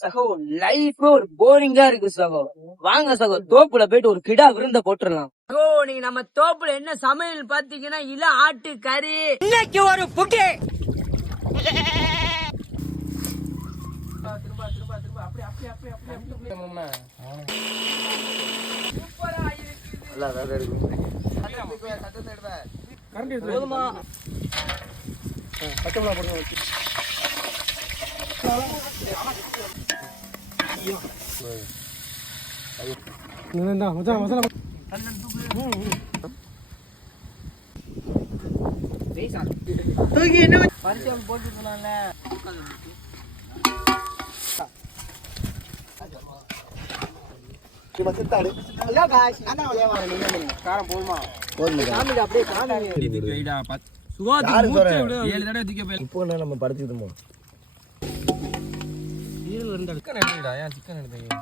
சகோ லைஃப் ஒரு போரிங்கா இருக்கு சகோ. வாங்க சகோ தோப்புல போயிட்டு ஒரு கிடா விருந்த போட்டுடலாம். சகோ நீங்க நம்ம தோப்புல என்ன சமையல் பாத்தீங்கன்னா இல்ல ஆட்டு கறி இன்னைக்கு ஒரு புட்டி. தூக்கி என்ன பரிசம் போட்டு சொன்னால காரம் போதுமா அப்படியே இப்போ நம்ம படுத்துக்கிட்டோமோ சிக்கன் எடுத்துடா, ஏன் சிக்கன் எடுத்தீங்க?